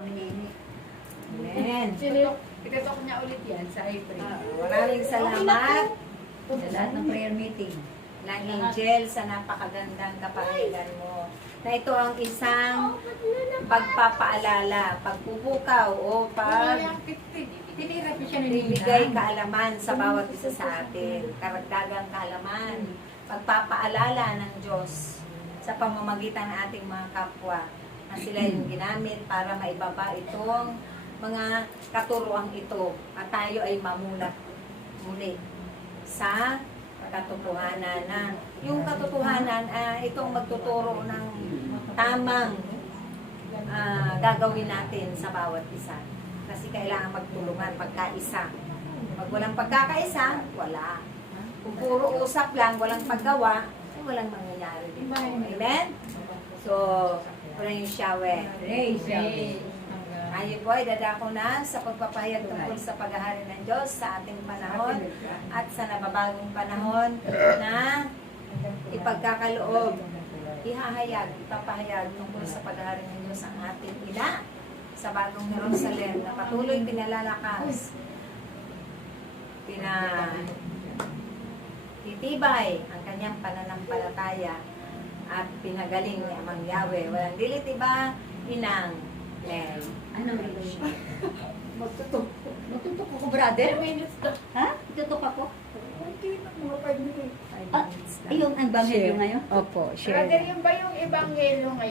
Amen. Itutok niya ulit yan sa April. Maraming salamat sa lahat ng prayer meeting ng Angel sa napakagandang kapahayag mo. Na ito ang isang pagpapaalala, pagpupukaw o Tinirap siya ng bibigay kaalaman sa bawat isa sa atin. Karagdagang kaalaman. Pagpapaalala ng Diyos sa pamamagitan ng ating mga kapwa na sila yung ginamit para maibaba itong mga katuruan ito at tayo ay mamulat muli sa katotohanan na yung katotohanan itong magtuturo ng tamang gagawin natin sa bawat isa kasi kailangan magtulungan, pagkaisa. Pag walang pagkakaisa, wala. Kung puro usap lang, walang paggawa, ay walang mangyayari dito. Amen? So, wala yung shower. Ayun po, dadako na sa pagpapahayag tungkol sa paghahari ng Diyos sa ating panahon at sa nababagong panahon na ipagkakaloob, ipapahayag tungkol sa paghahari ng Diyos ang ating ina sa bagong Jerusalem na patuloy pinalalakas, titibay ang kanyang pananampalataya at pinagaling ni Amang Yahweh. Walang dilit iba, Inang Mel. Ano rin? Magtutok ako, brother. Ha? Tutok ako? Yung ang banghelyo ngayon? Opo, share. Brother, yung ba yung ebanghelyo ngayon?